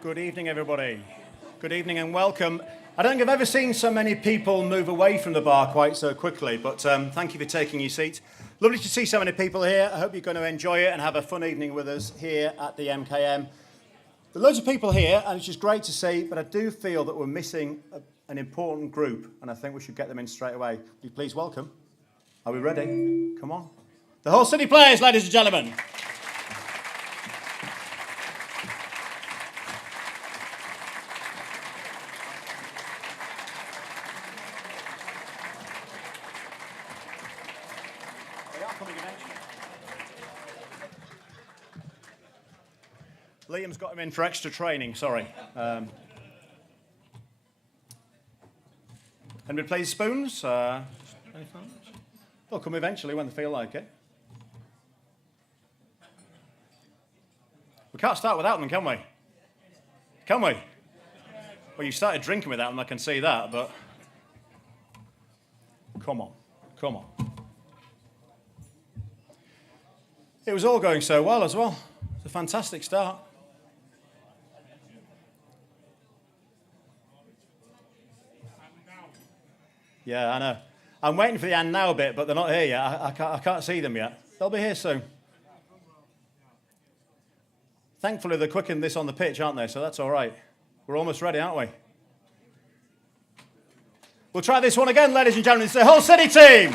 Good evening, everybody. Good evening and welcome. I don't think I've ever seen so many people move away from the bar quite so quickly, but thank you for taking your seats. Lovely to see so many people here. I hope you're going to enjoy it and have a fun evening with us here at the MKM. There are loads of people here, and it's just great to see, but I do feel that we're missing an important group, and I think we should get them in straight away. Will you please welcome? Are we ready? Come on. The Hull City Players, ladies and gentlemen. Liam's got him in for extra training, sorry. Anybody play spoons? They'll come eventually when they feel like it. We can't start without them, can we? Can we? Well, you started drinking without them, I can see that, but... Come on, come on. It was all going so well as well. It's a fantastic start. Yeah, I know. I'm waiting for the and now bit, but they're not here yet. I can't see them yet. They'll be here soon. Thankfully, they're quickening this on the pitch, aren't they? So that's all right. We're almost ready, aren't we? We'll try this one again, ladies and gentlemen. It's the Hull City team.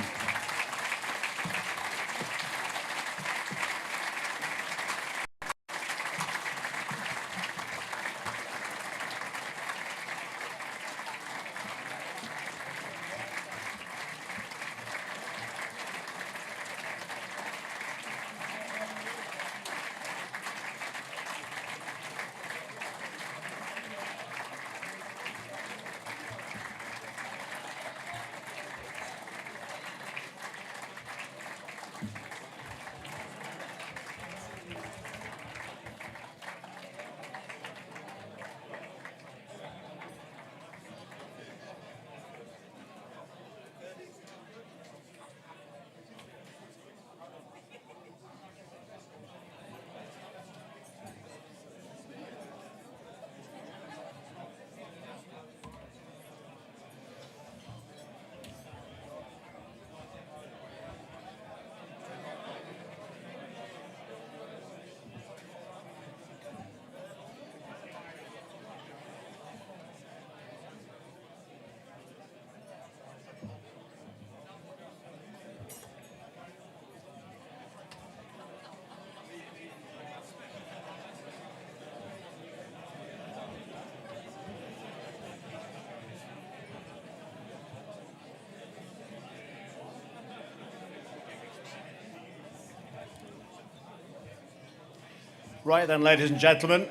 Right then, ladies and gentlemen,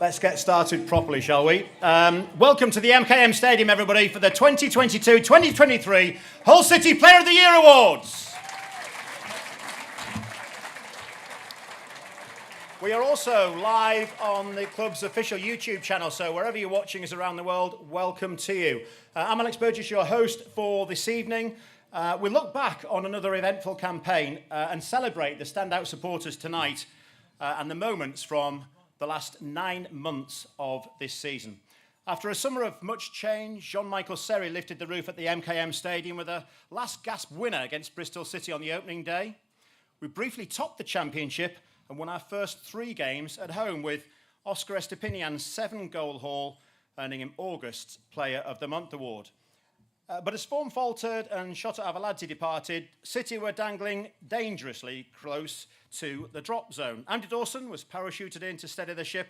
let's get started properly, shall we? Welcome to the MKM Stadium, everybody, for the 2022-2023 Hull City Player of the Year Awards. We are also live on the club's official YouTube channel, so wherever you're watching us around the world, welcome to you. I'm Alex Burgess, your host for this evening. We'll look back on another eventful campaign and celebrate the standout supporters tonight and the moments from the last 9 months of this season. After a summer of much change, Jean-Michael Seri lifted the roof at the MKM Stadium with a last-gasp winner against Bristol City on the opening day. We briefly topped the championship and won our first 3 games at home, with Oscar Estepinian's 7-goal haul earning him August's Player of the Month award. But as form faltered and Shota Avaladze departed, City were dangling dangerously close to the drop zone. Andy Dawson was parachuted in to steady the ship,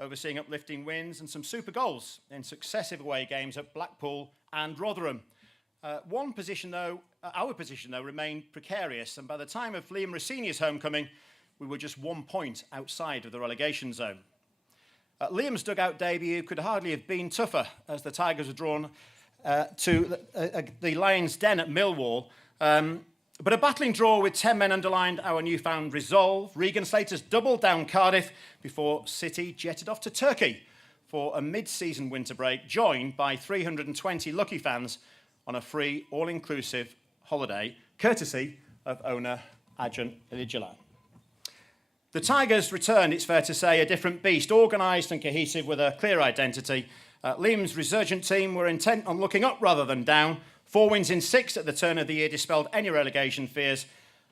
overseeing uplifting wins and some super goals in successive away games at Blackpool and Rotherham. Our position, though, remained precarious, and by the time of Liam Rossini's homecoming, we were just 1 point outside of the relegation zone. Liam's dugout debut could hardly have been tougher, as the Tigers were drawn to the Lions' Den at Millwall. But a battling draw with 10 men underlined our newfound resolve. Regan Slater's doubled down Cardiff before City jetted off to Turkey for a mid-season winter break, joined by 320 lucky fans on a free, all-inclusive holiday, courtesy of owner Adrian Iligilan. The Tigers returned, it's fair to say, a different beast, organised and cohesive with a clear identity. Liam's resurgent team were intent on looking up rather than down. 4 wins in 6 at the turn of the year dispelled any relegation fears,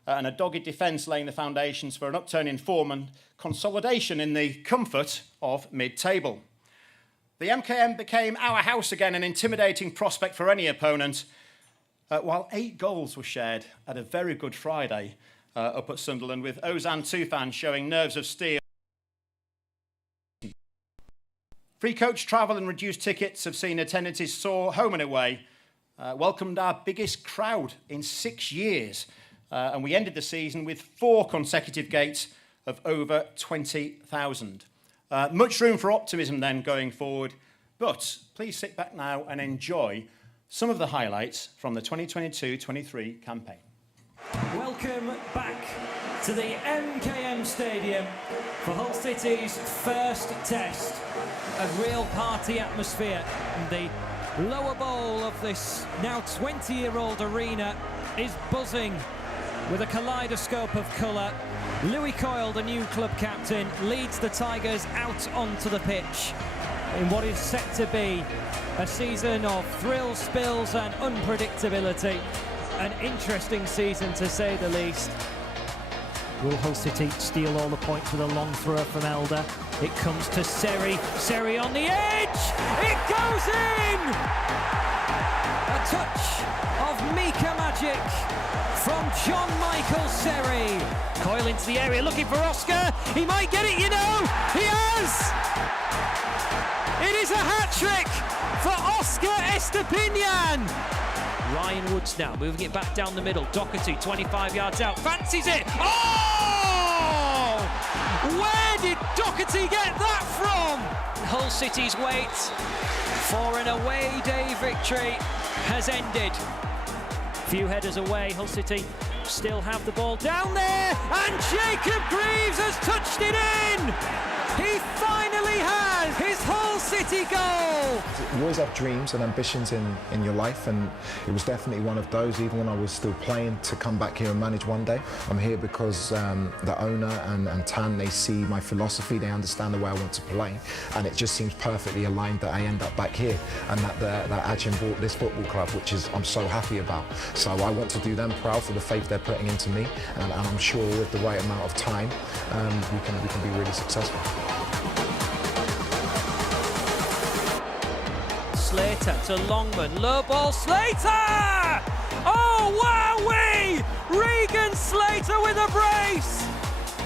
and a dogged defence laying the foundations for an upturn in form and consolidation in the comfort of mid-table. The MKM became our house again, an intimidating prospect for any opponent, while 8 goals were shared at a very good Friday up at Sunderland, with Ozan Tufan showing nerves of steel. Free coach travel and reduced tickets have seen attendances soar home and away, welcomed our biggest crowd in 6 years, and we ended the season with 4 consecutive gates of over 20,000. Much room for optimism then going forward, but please sit back now and enjoy some of the highlights from the 2022-23 campaign. Welcome back to the MKM Stadium for Hull City's first test. A real party atmosphere. The lower bowl of this now 20-year-old arena is buzzing with a kaleidoscope of colour. Louis Coyle, the new club captain, leads the Tigers out onto the pitch in what is set to be a season of thrills, spills and unpredictability. An interesting season to say the least. Will Hull City steal all the points with a long throw from Elder? It comes to Seri. Seri on the edge! It goes in! A touch of Mika magic from John Michael Seri. Coyle into the area looking for Oscar. He might get it, you know! He has! It is a hat-trick for Oscar Estepinian! Ryan Woods now moving it back down the middle. Doherty 25 yards out, fancies it. Oh! Where did Doherty get that from? Hull City's wait for an away day victory has ended. Few headers away, Hull City still have the ball down there, and Jacob Greaves has touched it in. He finally has his Hull City goal. You always have dreams and ambitions in your life, and it was definitely one of those, even when I was still playing, to come back here and manage one day. I'm here because the owner and Tan, they see my philosophy, they understand the way I want to play, and it just seems perfectly aligned that I end up back here, and that Ajin bought this football club, which is I'm so happy about. So I want to do them proud for the faith they're putting into me, and I'm sure with the right amount of time, we can be really successful. Slater to Longman, low ball, Slater! Oh, wowee! Regan Slater with a brace!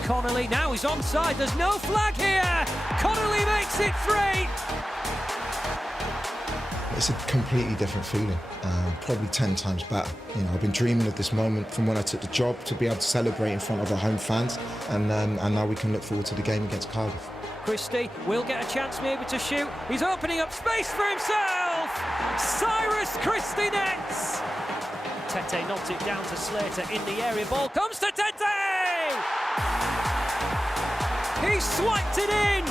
Connolly, now he's onside, there's no flag here! Connolly makes it 3! It's a completely different feeling, probably 10 times better. You know, I've been dreaming of this moment from when I took the job, to be able to celebrate in front of our home fans, and now we can look forward to the game against Cardiff. Christie will get a chance maybe to shoot. He's opening up space for himself! Cyrus Christie nets! Tete knocks it down to Slater in the area. Ball comes to Tete! He swiped it in!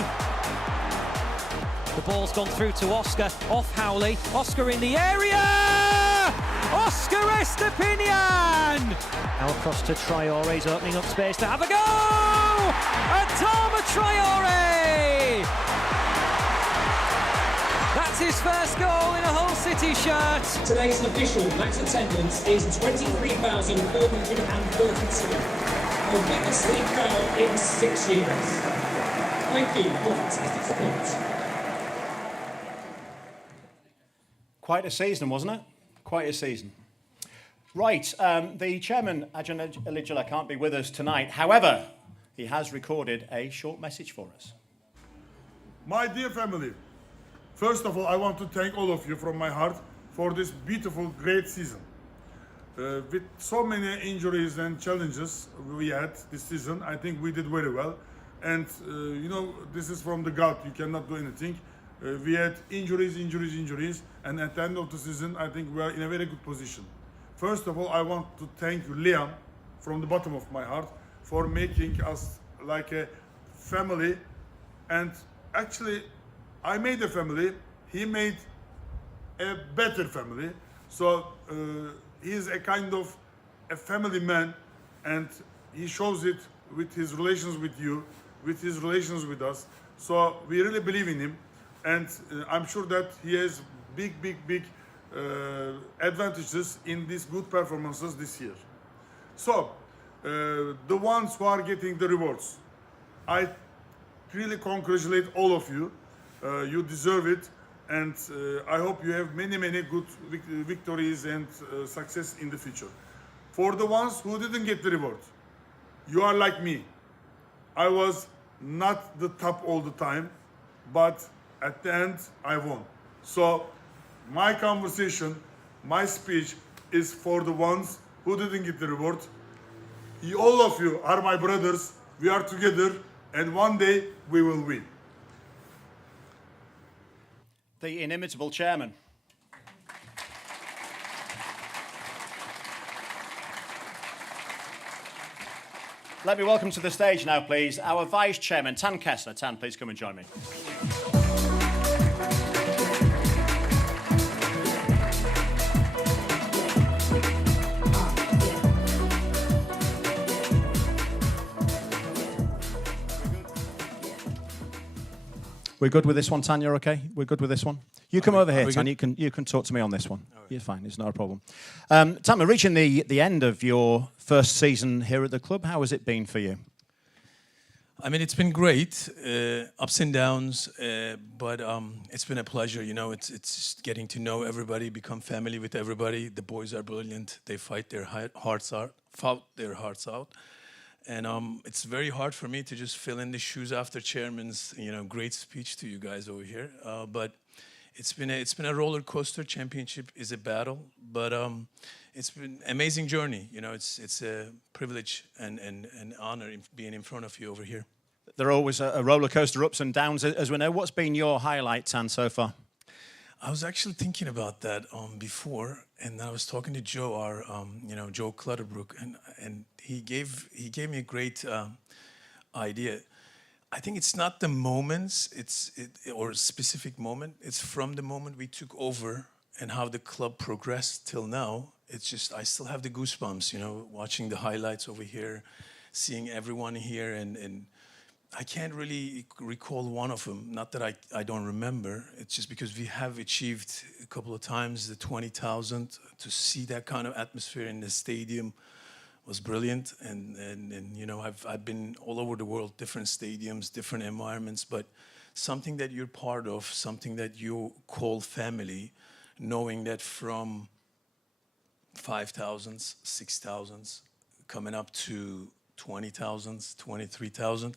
The ball's gone through to Oscar, off Howley. Oscar in the area! Oscar Estepinian! Now across to Traore, he's opening up space to have a go! Adama Traore! That's his first goal in a Hull City shirt. Today's official max attendance is 23,442. The biggest league crowd in 6 years. Thank you for fantastic support. Quite a season, wasn't it? Quite a season. Right, the chairman, Ajahn Eligila, can't be with us tonight. However, he has recorded a short message for us. My dear family, first of all, I want to thank all of you from my heart for this beautiful, great season. With so many injuries and challenges we had this season, I think we did very well. And, you know, this is from the God, you cannot do anything. We had injuries, and at the end of the season, I think we are in a very good position. First of all, I want to thank you, Liam, from the bottom of my heart, for making us like a family. And actually, I made a family, he made a better family. So he is a kind of a family man, and he shows it with his relations with you, with his relations with us. So we really believe in him, and I'm sure that he has big advantages in these good performances this year. So the ones who are getting the rewards, I really congratulate all of you. You deserve it, and I hope you have many good victories and success in the future. For the ones who didn't get the reward, you are like me. I was not the top all the time, but at the end I won. So my conversation, my speech is for the ones who didn't get the reward. All of you are my brothers. We are together, and one day we will win. The inimitable chairman. Let me welcome to the stage now, please, our vice chairman, Tan Kessler. Tan, please come and join me. We're good with this one, Tan, you're okay? We're good with this one? You come over here, Tan, you can talk to me on this one. Right. You're fine, it's not a problem. Tan, we're reaching the end of your first season here at the club. How has it been for you? I mean, it's been great, ups and downs, but it's been a pleasure. You know, it's just getting to know everybody, become family with everybody. The boys are brilliant. They fought their hearts out. And it's very hard for me to just fill in the shoes after Chairman's, great speech to you guys over here. But it's been a roller coaster. Championship is a battle, but it's been an amazing journey. It's a privilege and an honor being in front of you over here. There are always a roller coaster ups and downs, as we know. What's been your highlight, Tan, so far? I was actually thinking about that before, and I was talking to Joe, our Joe Clutterbrook, and he gave me a great idea. I think it's not the moments, or a specific moment. It's from the moment we took over and how the club progressed till now. It's just I still have the goosebumps, watching the highlights over here, seeing everyone here, and I can't really recall one of them. Not that I don't remember. It's just because we have achieved a couple of times the 20,000. To see that kind of atmosphere in the stadium was brilliant. And I've been all over the world, different stadiums, different environments. But something that you're part of, something that you call family, knowing that from 5,000s, 6,000s, coming up to 20,000s, 23,000.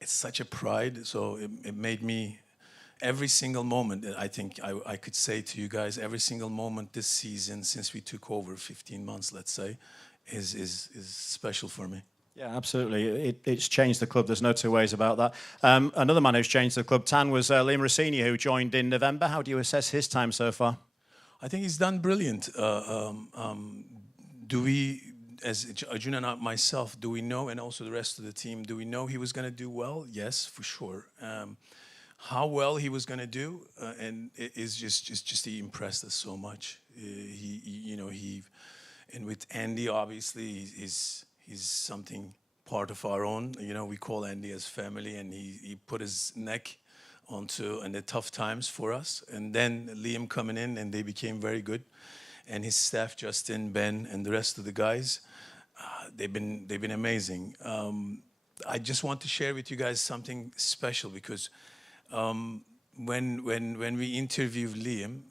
It's such a pride, so it made me, every single moment, I think I could say to you guys, every single moment this season, since we took over 15 months, let's say, is special for me. Yeah, absolutely. It's changed the club. There's no two ways about that. Another man who's changed the club, Tan, was Liam Rossini, who joined in November. How do you assess his time so far? I think he's done brilliant. Do we, as Arjun and myself, do we know, and also the rest of the team, do we know he was going to do well? Yes, for sure. How well he was going to do, and it is just he impressed us so much. And with Andy, obviously, he's something part of our own. We call Andy as family, and he put his neck onto in the tough times for us. And then Liam coming in, and they became very good. And his staff, Justin, Ben, and the rest of the guys, they've been amazing. I just want to share with you guys something special, because when we interviewed Liam,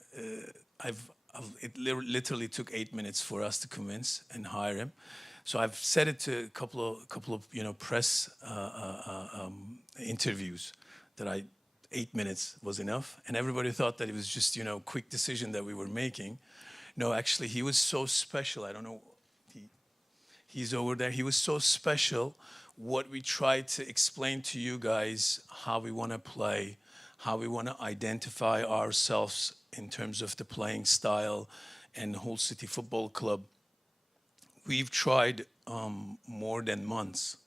it literally took 8 minutes for us to convince and hire him. So I've said it to a couple of press interviews that 8 minutes was enough, and everybody thought that it was just quick decision that we were making. No, actually, he was so special. I don't know. He's over there. He was so special. What we tried to explain to you guys, how we want to play, how we want to identify ourselves in terms of the playing style and Hull City Football Club. We've tried more than months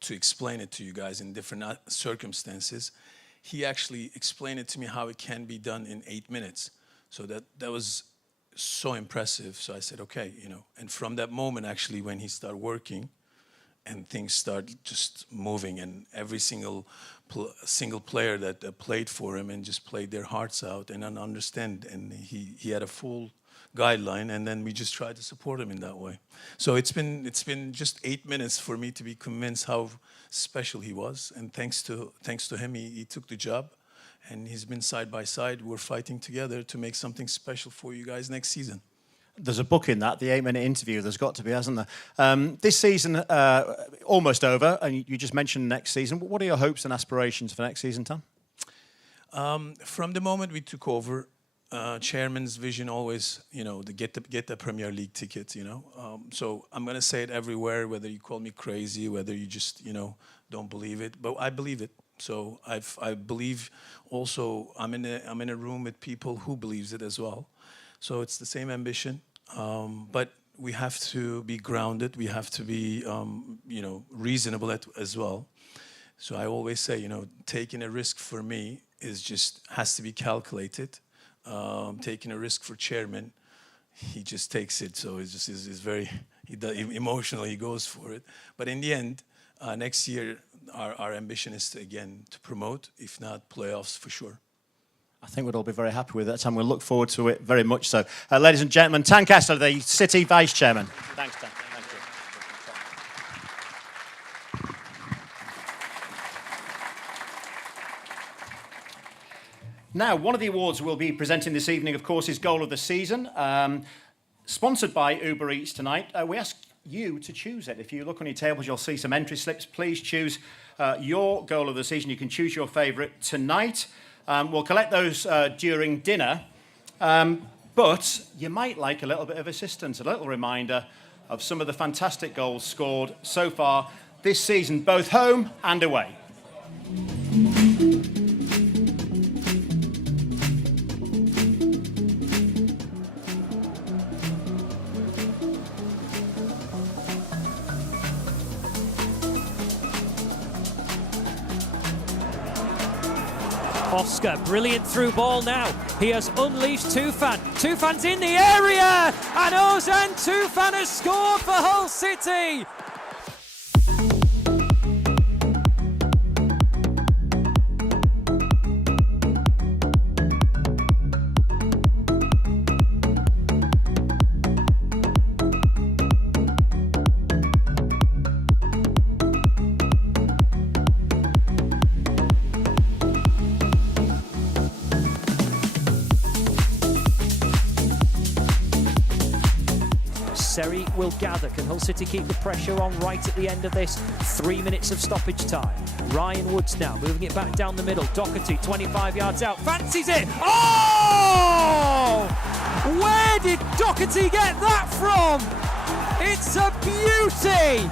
to explain it to you guys in different circumstances. He actually explained it to me how it can be done in 8 minutes. So that was so impressive. So I said, okay, and from that moment, actually, when he started working, and things start just moving, and every single player that played for him and just played their hearts out and understand, and he had a full guideline, and then we just tried to support him in that way. So it's been just 8 minutes for me to be convinced how special he was, and thanks to him, he took the job, and he's been side by side. We're fighting together to make something special for you guys next season. There's a book in that, the 8-minute interview. There's got to be, hasn't there? This season, almost over, and you just mentioned next season. What are your hopes and aspirations for next season, Tom? From the moment we took over, chairman's vision always, to get the Premier League ticket, So I'm going to say it everywhere, whether you call me crazy, whether you just, don't believe it. But I believe it. So I believe also I'm in a room with people who believes it as well. So it's the same ambition, but we have to be grounded. We have to be, reasonable as well. So I always say, taking a risk for me has to be calculated. Taking a risk for chairman, he just takes it. So it's just is very emotional. He goes for it. But in the end, next year, our ambition is to promote, if not playoffs for sure. I think we'd all be very happy with that, and we'll look forward to it very much so. Ladies and gentlemen, Tan Kessler, the City Vice Chairman. Thanks, Tan. Thank you. Now, one of the awards we'll be presenting this evening, of course, is Goal of the Season. Sponsored by Uber Eats tonight. We ask you to choose it. If you look on your tables, you'll see some entry slips. Please choose your Goal of the Season. You can choose your favourite tonight. We'll collect those during dinner, but you might like a little bit of assistance, a little reminder of some of the fantastic goals scored so far this season, both home and away. Oscar, brilliant through ball now. He has unleashed Tufan. Tufan's in the area, and Ozan Tufan has scored for Hull City. Seri will gather. Can Hull City keep the pressure on right at the end of this? 3 minutes of stoppage time. Ryan Woods now moving it back down the middle. Doherty 25 yards out. Fancies it. Oh! Where did Doherty get that from? It's a beauty!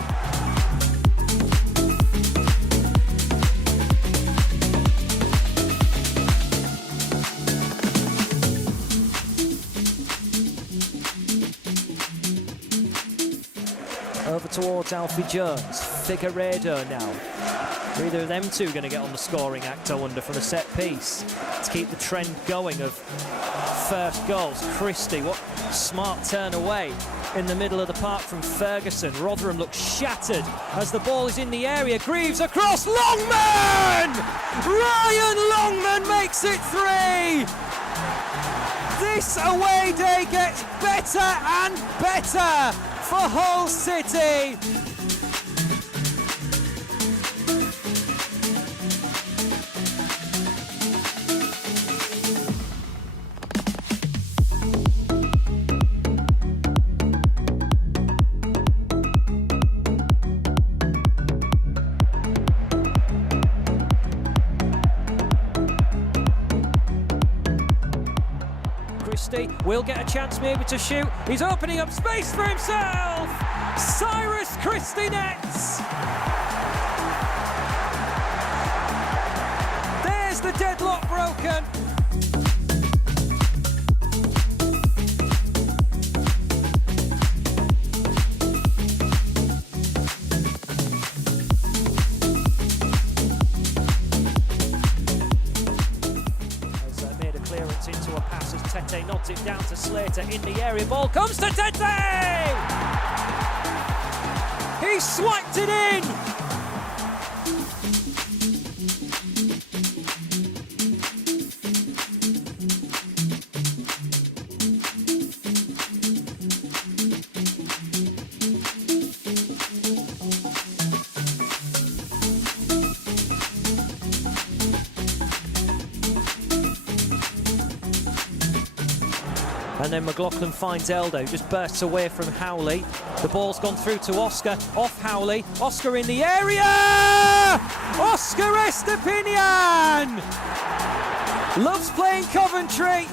Over towards Alfie Jones, Figueiredo now. Are either of them two going to get on the scoring act, I wonder, from a set piece to keep the trend going of first goals? Christie, what smart turn away in the middle of the park from Ferguson. Rotherham looks shattered as the ball is in the area. Greaves across, Longman! Ryan Longman makes it 3! This away day gets better and better for Hull City. Will get a chance maybe to shoot. He's opening up space for himself. Cyrus Christie nets. There's the deadlock broken. Into a pass as Tete nods it down to Slater in the area. Ball comes to Tete! He swiped it in. And then McLaughlin finds Eldo, just bursts away from Howley. The ball's gone through to Oscar, off Howley. Oscar in the area! Oscar Estepinian! Loves playing Coventry.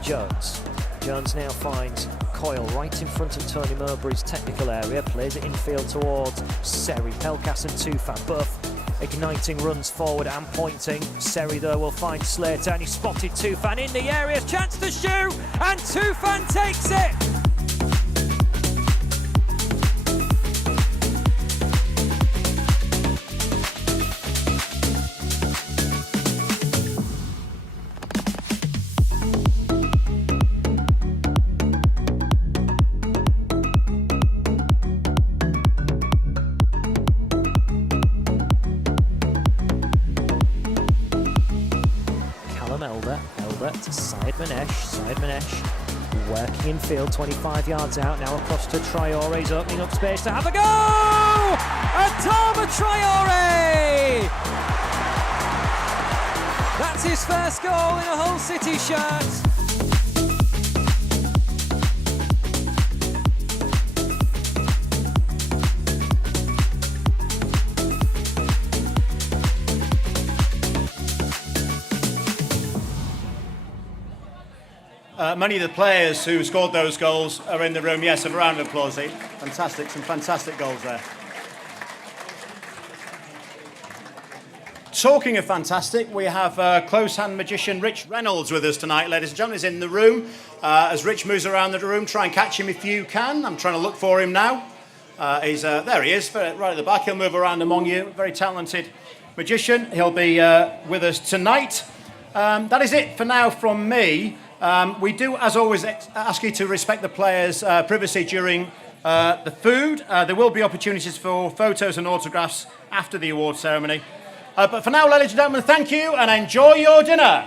Jones. Jones now finds Coyle right in front of Tony Mowbray's technical area, plays it infield towards Seri. Pelkas and Tufan both igniting runs forward and pointing. Seri though will find Slater and he spotted Tufan in the area, chance to shoot and Tufan takes it! Elder to Said-Manesh, working in field, 25 yards out, now across to Traore, he's opening up space to have a go! Adama Traore! That's his first goal in a Hull City shirt. Many of the players who scored those goals are in the room. Yes, a round of applause. Fantastic, some fantastic goals there. Talking of fantastic, we have close-hand magician Rich Reynolds with us tonight, ladies and gentlemen. He's in the room. As Rich moves around the room, try and catch him if you can. I'm trying to look for him now. There he is, right at the back. He'll move around among you. Very talented magician. He'll be with us tonight. That is it for now from me. We do, as always, ask you to respect the players' privacy during the food. There will be opportunities for photos and autographs after the award ceremony. But for now, ladies and gentlemen, thank you and enjoy your dinner.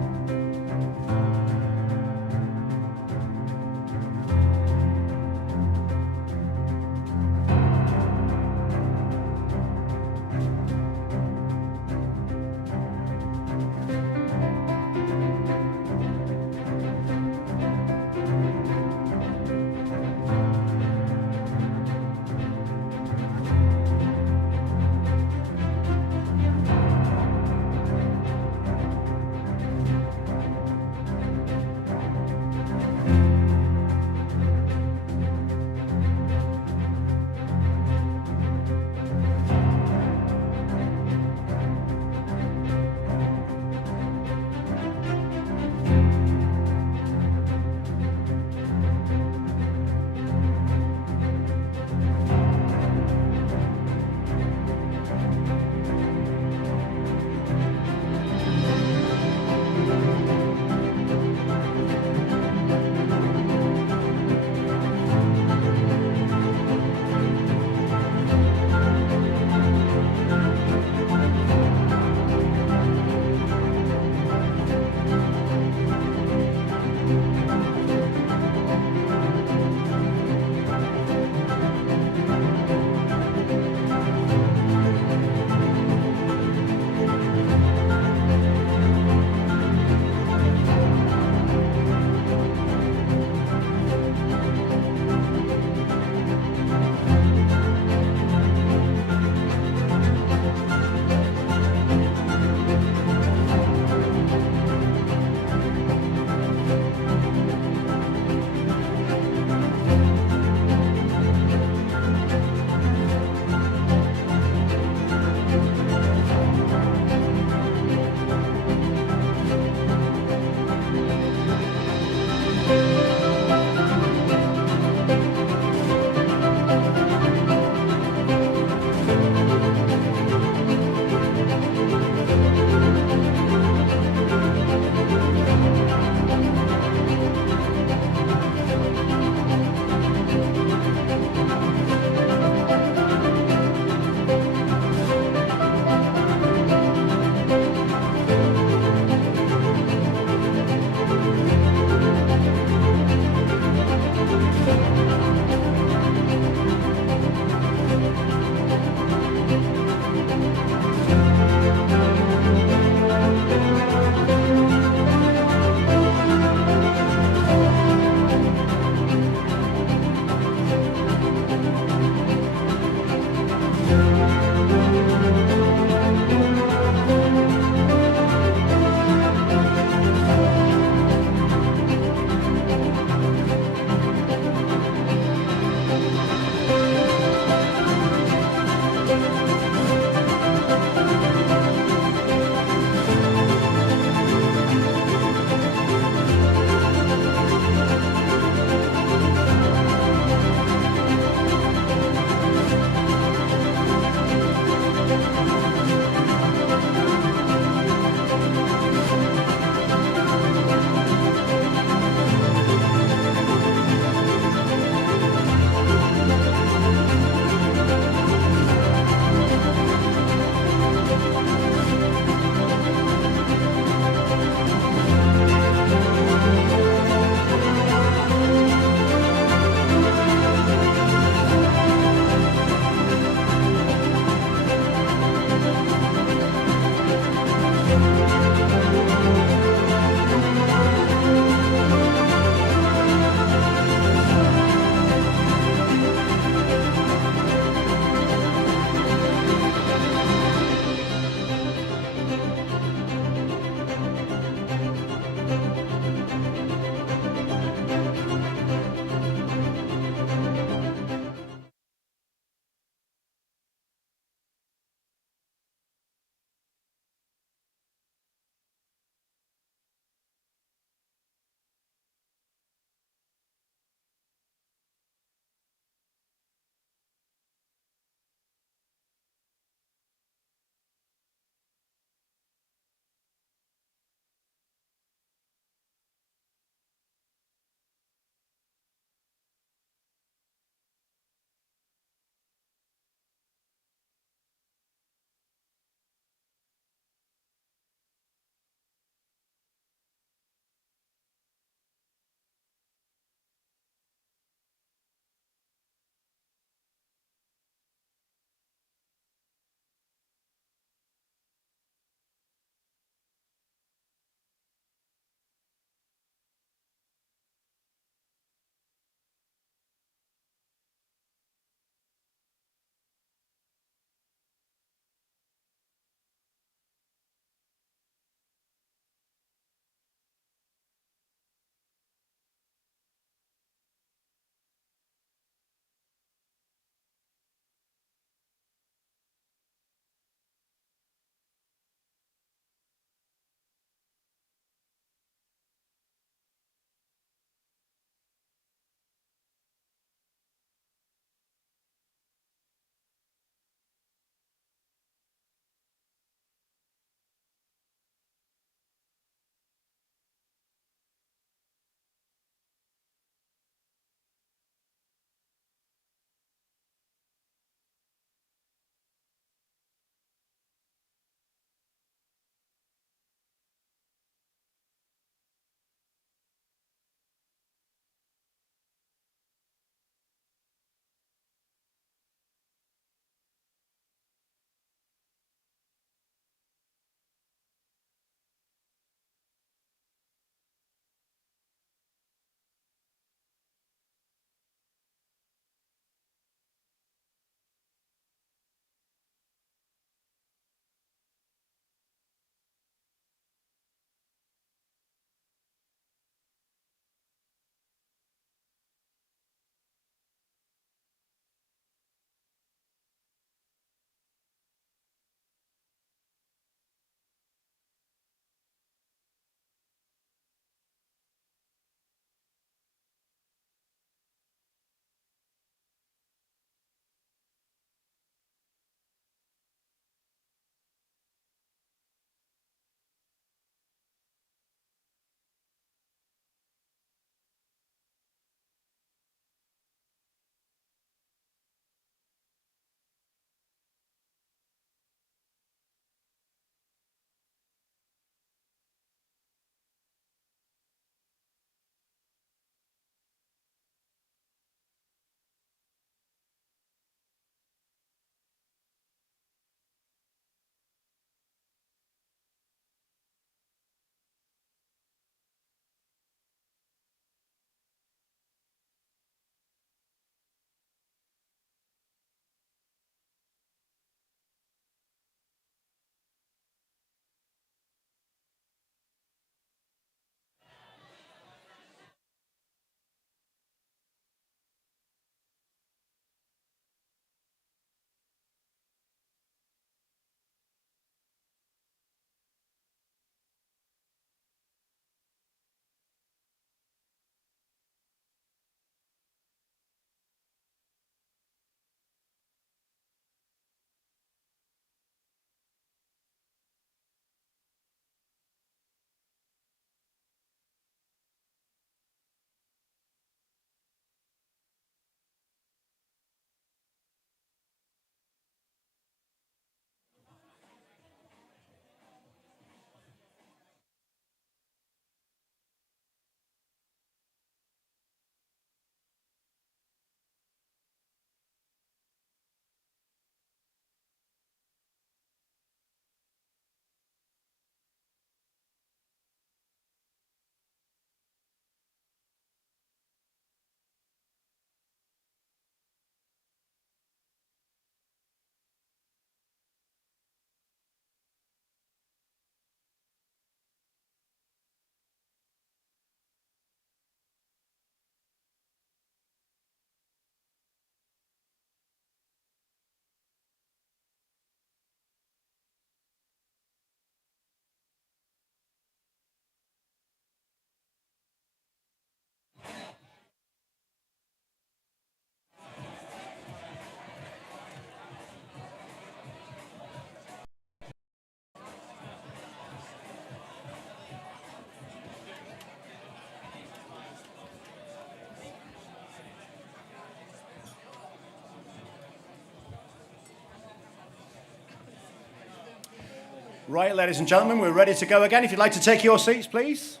Right, ladies and gentlemen, we're ready to go again. If you'd like to take your seats, please.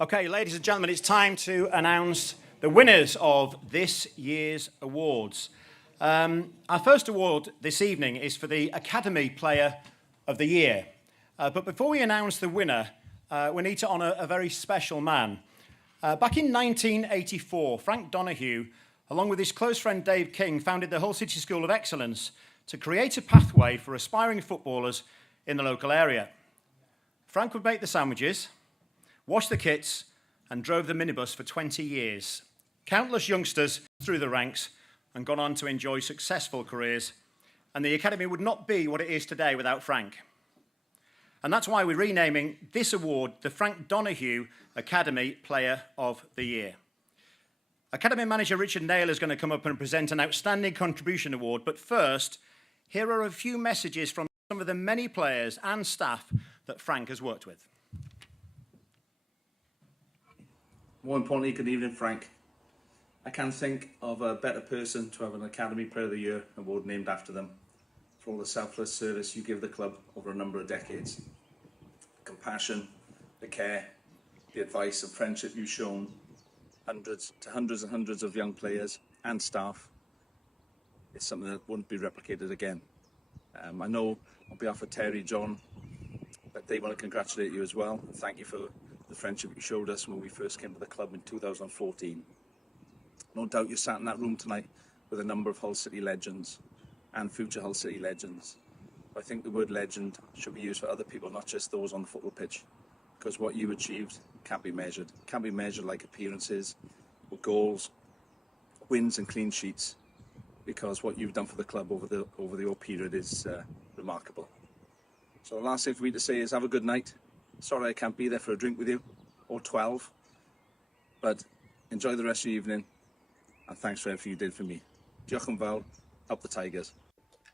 Okay, ladies and gentlemen, it's time to announce the winners of this year's awards. Our first award this evening is for the Academy Player of the Year. But before we announce the winner, we need to honour a very special man. Back in 1984, Frank Donoghue, along with his close friend Dave King, founded the Hull City School of Excellence to create a pathway for aspiring footballers in the local area. Frank would make the sandwiches, washed the kits, and drove the minibus for 20 years. Countless youngsters through the ranks and gone on to enjoy successful careers, and the Academy would not be what it is today without Frank. And that's why we're renaming this award the Frank Donoghue Academy Player of the Year. Academy manager Richard Naylor is going to come up and present an Outstanding Contribution Award, but first, here are a few messages from some of the many players and staff that Frank has worked with. More importantly, good evening, Frank. I can't think of a better person to have an Academy Player of the Year award named after them for all the selfless service you give the club over a number of decades. The compassion, the care, the advice and friendship you've shown hundreds and hundreds of young players and staff is something that wouldn't be replicated again. I know on behalf of Terry, John, that they want to congratulate you as well. And thank you for the friendship you showed us when we first came to the club in 2014. No doubt you sat in that room tonight with a number of Hull City legends and future Hull City legends. I think the word legend should be used for other people, not just those on the football pitch, because what you achieved can't be measured. It can't be measured like appearances, or goals, wins and clean sheets, because what you've done for the club over the whole period is remarkable. So the last thing for me to say is have a good night. Sorry I can't be there for a drink with you, or 12, but enjoy the rest of the evening, and thanks for everything you did for me. Diolch yn fawr, up the Tigers.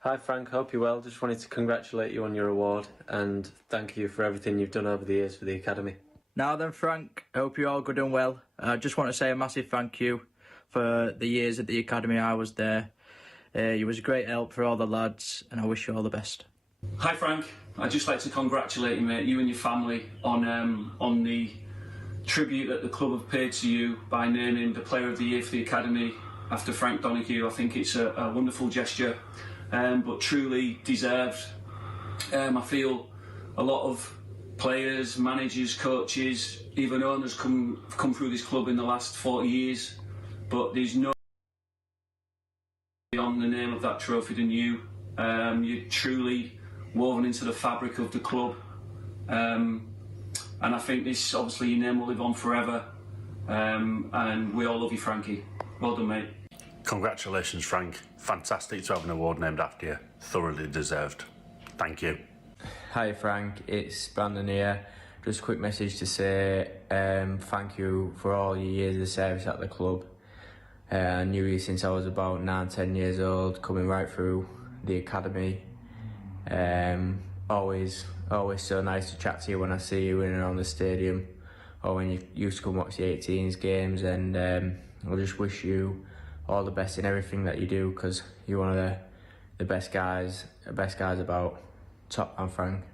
Hi Frank, hope you're well. Just wanted to congratulate you on your award and thank you for everything you've done over the years for the Academy. Now then Frank, I hope you're all good and well. I just want to say a massive thank you for the years at the Academy I was there. You was a great help for all the lads and I wish you all the best. Hi Frank, I'd just like to congratulate you, mate, you and your family on the tribute that the club have paid to you by naming the Player of the Year for the Academy after Frank Donoghue. I think it's a wonderful gesture, but truly deserved. I feel a lot of players, managers, coaches, even owners come through this club in the last 40 years, but there's no on the name of that trophy than you. You're truly woven into the fabric of the club, and I think this, obviously, your name will live on forever, and we all love you, Frankie. Well done, mate. Congratulations, Frank. Fantastic to have an award named after you. Thoroughly deserved. Thank you. Hi Frank, it's Brandon here. Just a quick message to say thank you for all your years of service at the club. I knew you since I was about 9-10 years old, coming right through the Academy. Always so nice to chat to you when I see you in and around the stadium, or when you used to come watch the 18s games, and I just wish you all the best in everything that you do, because you're one of the best guys about. Top man, Frank.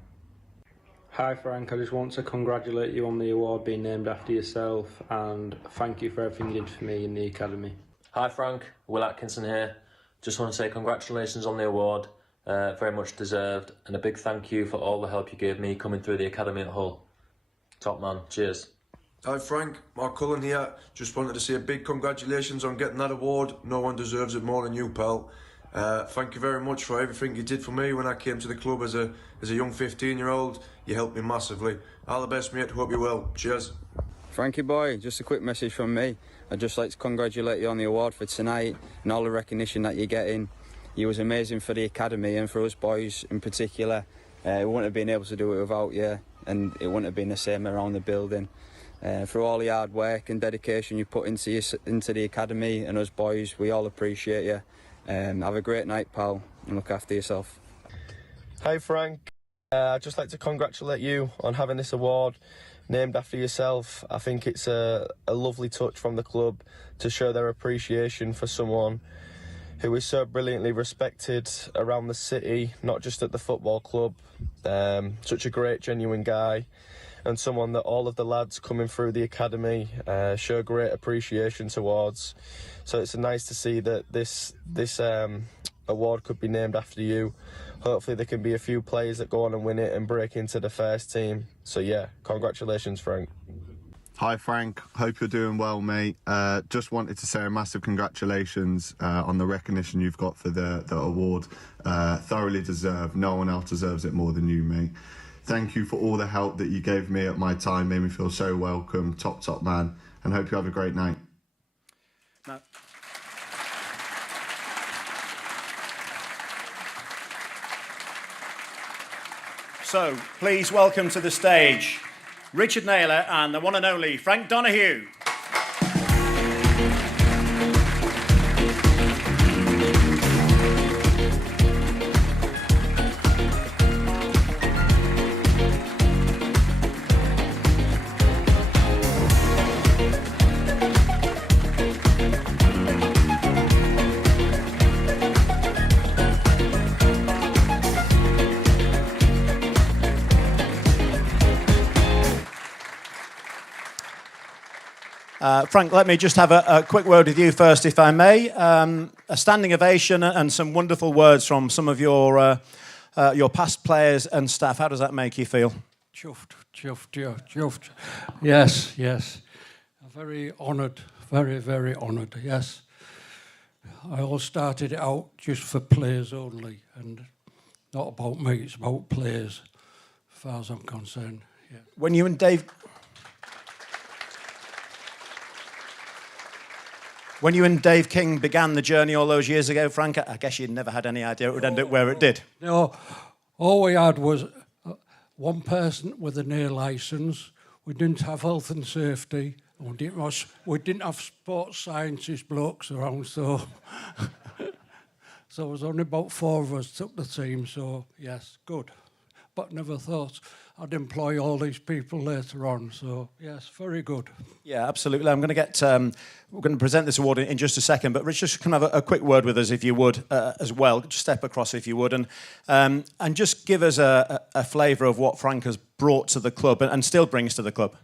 Hi Frank, I just want to congratulate you on the award being named after yourself and thank you for everything you did for me in the Academy. Hi Frank, Will Atkinson here. Just want to say congratulations on the award, very much deserved, and a big thank you for all the help you gave me coming through the Academy at Hull. Top man, cheers. Hi Frank, Mark Cullen here. Just wanted to say a big congratulations on getting that award. No one deserves it more than you, pal. Thank you very much for everything you did for me when I came to the club as a young 15-year-old. You helped me massively. All the best, mate. Hope you're well. Cheers. Frankie boy, just a quick message from me. I'd just like to congratulate you on the award for tonight and all the recognition that you're getting. You was amazing for the Academy and for us boys in particular. We wouldn't have been able to do it without you, and it wouldn't have been the same around the building. For all the hard work and dedication you put into the Academy and us boys, we all appreciate you. Have a great night, pal, and look after yourself. Hi Frank, I'd just like to congratulate you on having this award named after yourself. I think it's a lovely touch from the club to show their appreciation for someone who is so brilliantly respected around the city, not just at the football club. Such a great, genuine guy, and someone that all of the lads coming through the academy show great appreciation towards. So it's nice to see that this award could be named after you. Hopefully there can be a few players that go on and win it and break into the first team. So yeah, congratulations, Frank. Hi Frank, hope you're doing well, mate. Just wanted to say a massive congratulations on the recognition you've got for the award. Thoroughly deserved. No one else deserves it more than you, mate. Thank you for all the help that you gave me at my time. Made me feel so welcome. Top man. And hope you have a great night. No. So, please welcome to the stage Richard Naylor and the one and only Frank Donahue. Frank, let me just have a quick word with you first, if I may. A standing ovation and some wonderful words from some of your past players and staff. How does that make you feel? Chuffed. Yes. I'm very honoured, very honoured, yes. I all started it out just for players only, and not about me, it's about players, as far as I'm concerned. Yeah. When you and Dave King began the journey all those years ago, Frank, I guess you'd never had any idea it would end up where it did. No, all we had was one person with an A licence. We didn't have health and safety. We didn't have sports sciences blokes around, so there was only about 4 of us took the team. So yes, good. But never thought I'd employ all these people later on. So yes, very good. Yeah, absolutely. I'm going to get. We're going to present this award in just a second, but Rich, just can have a quick word with us, if you would, as well. Just step across, if you would, and just give us a flavour of what Frank has brought to the club and still brings to the club.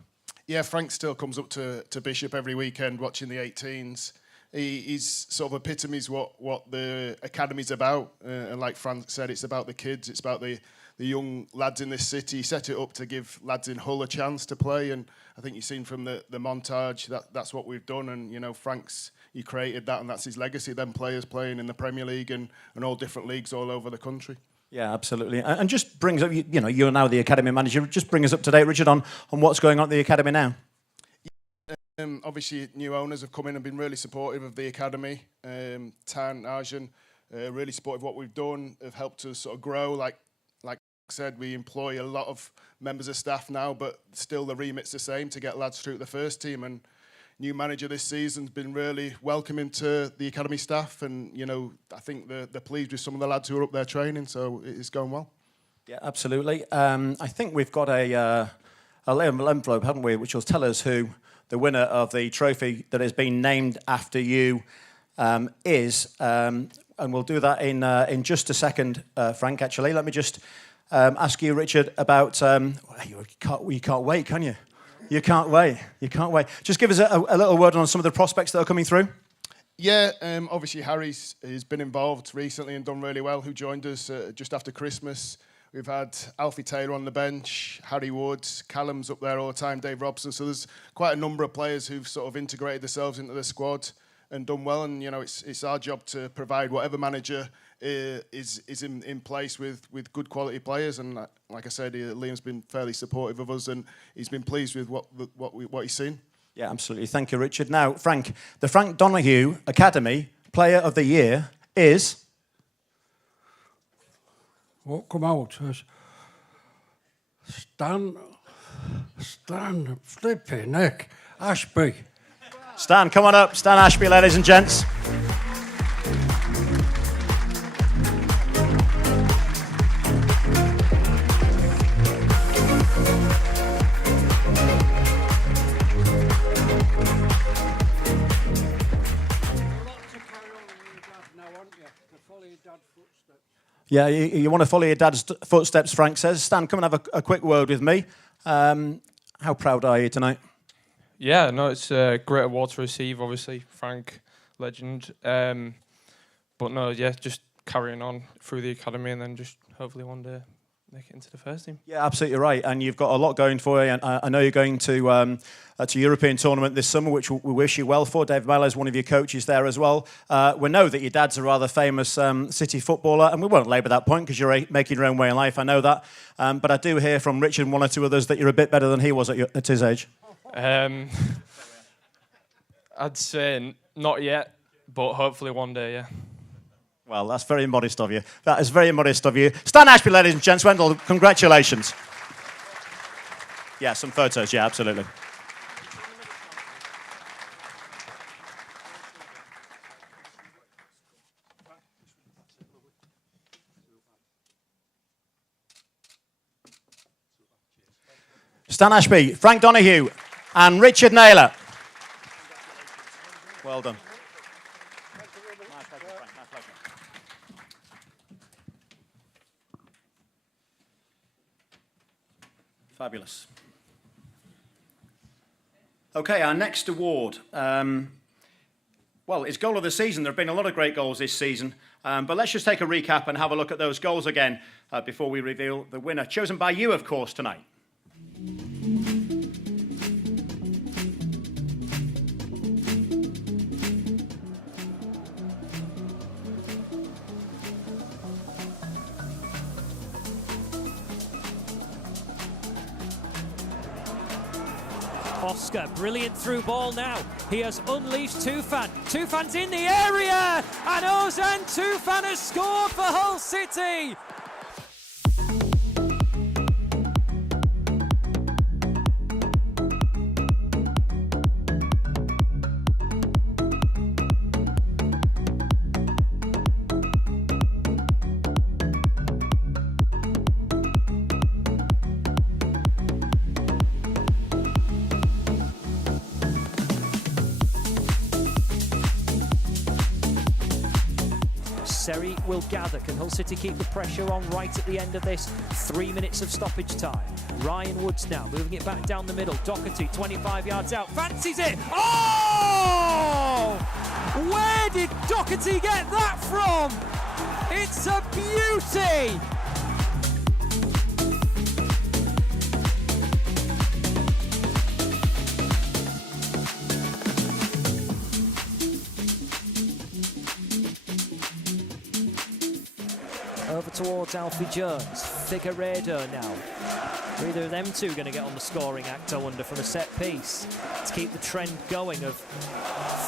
Yeah, Frank still comes up to Bishop every weekend watching the 18s. He's sort of epitomes what the academy's about, and like Frank said, it's about the kids, it's about the young lads in this city. He set it up to give lads in Hull a chance to play, and I think you've seen from the montage that's what we've done. And you know, he created that, and that's his legacy. Them players playing in the Premier League and all different leagues all over the country. Yeah, absolutely. And just brings up, you know, you're now the academy manager. Just bring us up to date, Richard, on what's going on at the academy now. Obviously, new owners have come in and been really supportive of the academy. Tan, Arjun, really supportive of what we've done, have helped us sort of grow. Like I said, we employ a lot of members of staff now, but still the remit's the same, to get lads through to the first team. And new manager this season's been really welcoming to the academy staff, and you know, I think they're pleased with some of the lads who are up there training, so it's going well. Yeah, absolutely. I think we've got a little envelope, haven't we, which will tell us who the winner of the trophy that has been named after you is, and we'll do that in just a second, Frank. Actually, let me just ask you, Richard, about you can't wait, can you? You can't wait. Just give us a little word on some of the prospects that are coming through. Yeah, obviously Harry's been involved recently and done really well, who joined us just after Christmas. We've had Alfie Taylor on the bench, Harry Woods, Callum's up there all the time, Dave Robson. So there's quite a number of players who've sort of integrated themselves into the squad and done well. And, you know, it's our job to provide whatever manager is in place with good quality players. And like I said, Liam's been fairly supportive of us, and he's been pleased with what he's seen. Yeah, absolutely. Thank you, Richard. Now, Frank, the Frank Donahue Academy Player of the Year is... What come out as Stan flipping heck, Ashby. Stan, come on up. Stan Ashby, ladies and gents. Yeah, you want to follow your dad's footsteps, Frank says. Stan, come and have a quick word with me. How proud are you tonight? Yeah, no, it's a great award to receive, obviously. Frank, legend. But no, yeah, just carrying on through the academy and then just hopefully one day make it into the first team. Yeah, absolutely right. And you've got a lot going for you. And I know you're going to European tournament this summer, which we wish you well for. Dave Mellor is one of your coaches there as well. We know that your dad's a rather famous City footballer, and we won't labour that point because you're making your own way in life. I know that. But I do hear from Richard and one or two others that you're a bit better than he was at his age. I'd say not yet, but hopefully one day, yeah. Well, that's very modest of you. That is very modest of you. Stan Ashby, ladies and gents. Wendell, congratulations. Yeah, some photos. Yeah, absolutely. Stan Ashby, Frank Donoghue, and Richard Naylor. Well done. Fabulous. Okay, our next award. Well, it's goal of the season. There have been a lot of great goals this season. But let's just take a recap and have a look at those goals again before we reveal the winner. Chosen by you, of course, tonight. Oscar, brilliant through ball now. He has unleashed Tufan. Tufan's in the area, and Ozan Tufan has scored for Hull City. Seri will gather. Can Hull City keep the pressure on right at the end of this? 3 minutes of stoppage time. Ryan Woods now moving it back down the middle. Doherty 25 yards out. Fancies it. Oh! Where did Doherty get that from? It's a beauty! Over towards Alfie Jones, Figueiredo now. Are either of them two going to get on the scoring act, I wonder, from a set piece to keep the trend going of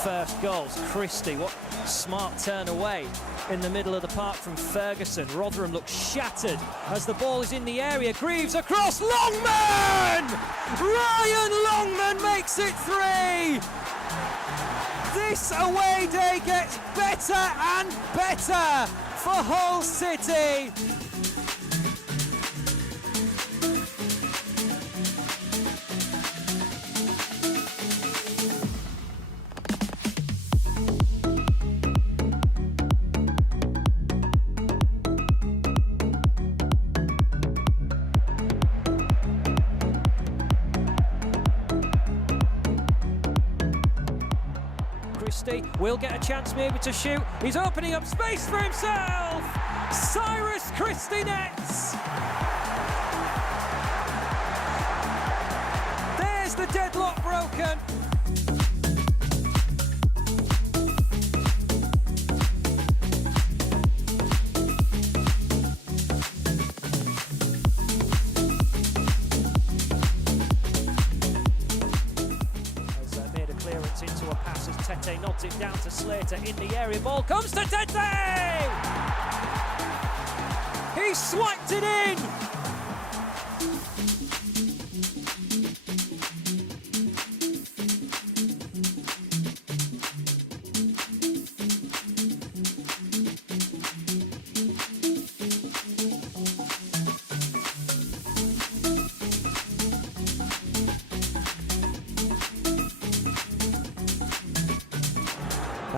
first goals? Christie, what smart turn away in the middle of the park from Ferguson. Rotherham looks shattered as the ball is in the area. Greaves across, Longman! Ryan Longman makes it 3! This away day gets better and better for Hull City. Will get a chance maybe to shoot. He's opening up space for himself. Cyrus Christie nets. There's the deadlock broken. Into a pass as Tete nods it down to Slater in the area. Ball comes to Tete! He swiped it in!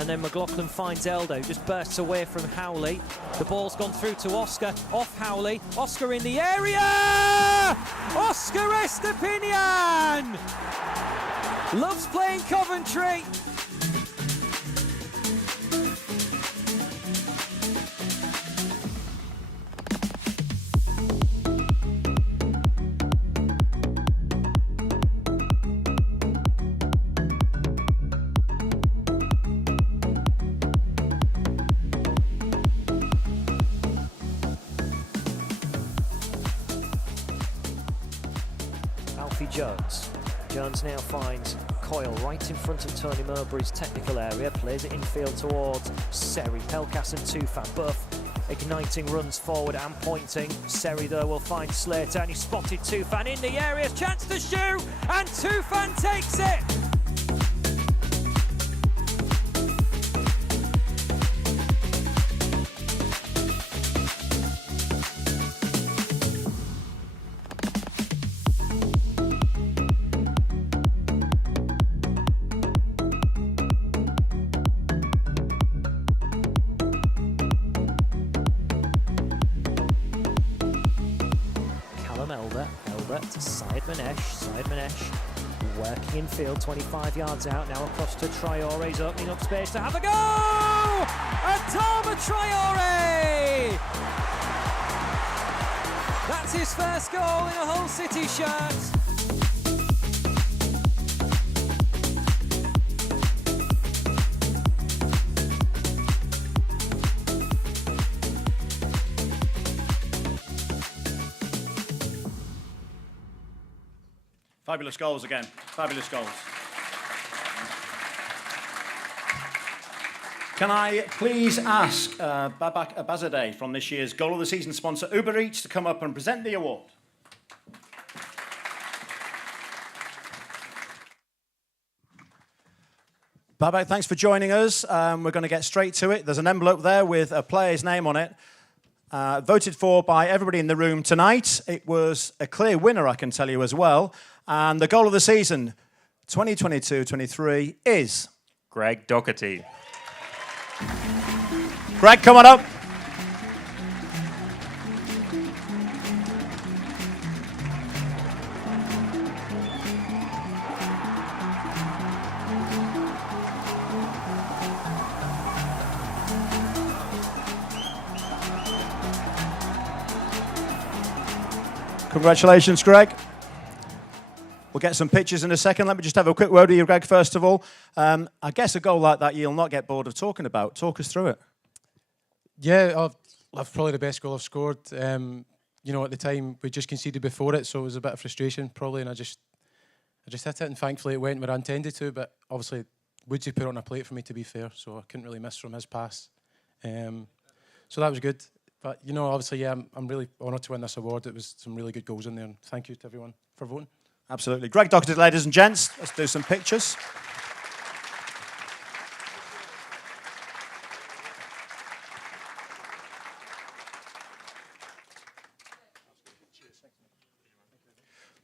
And then McLaughlin finds Elder, who just bursts away from Howley. The ball's gone through to Oscar, off Howley. Oscar in the area! Oscar Estepinian! Loves playing Coventry. Jones now finds Coyle right in front of Tony Mowbray's technical area, plays it infield towards Seri. Pelkas and Tufan both igniting runs forward and pointing. Seri though will find Slater, and he spotted Tufan in the area, chance to shoot, and Tufan takes it! Elder to Syed-Manesh working in field, 25 yards out, now across to Traore's opening up space to have a go! Adama Traore! That's his first goal in a Hull City shirt. Fabulous goals again. Fabulous goals. Can I please ask Babak Abazadeh from this year's Goal of the Season sponsor Uber Eats to come up and present the award? Babak, thanks for joining us. We're going to get straight to it. There's an envelope there with a player's name on it. Voted for by everybody in the room tonight. It was a clear winner, I can tell you as well. And the goal of the season, 2022-23, is... Greg Doherty. Greg, come on up. Congratulations, Greg. We'll get some pictures in a second. Let me just have a quick word with you, Greg, first of all. I guess a goal like that you'll not get bored of talking about. Talk us through it. Yeah, I've probably the best goal I've scored. You know, at the time, we just conceded before it, so it was a bit of frustration, probably, and I just hit it, and thankfully it went where I intended to, but obviously Woodsy put it on a plate for me, to be fair, so I couldn't really miss from his pass. So that was good. But, you know, obviously, yeah, I'm really honoured to win this award. It was some really good goals in there, and thank you to everyone for voting. Absolutely. Greg Doherty, ladies and gents. Let's do some pictures.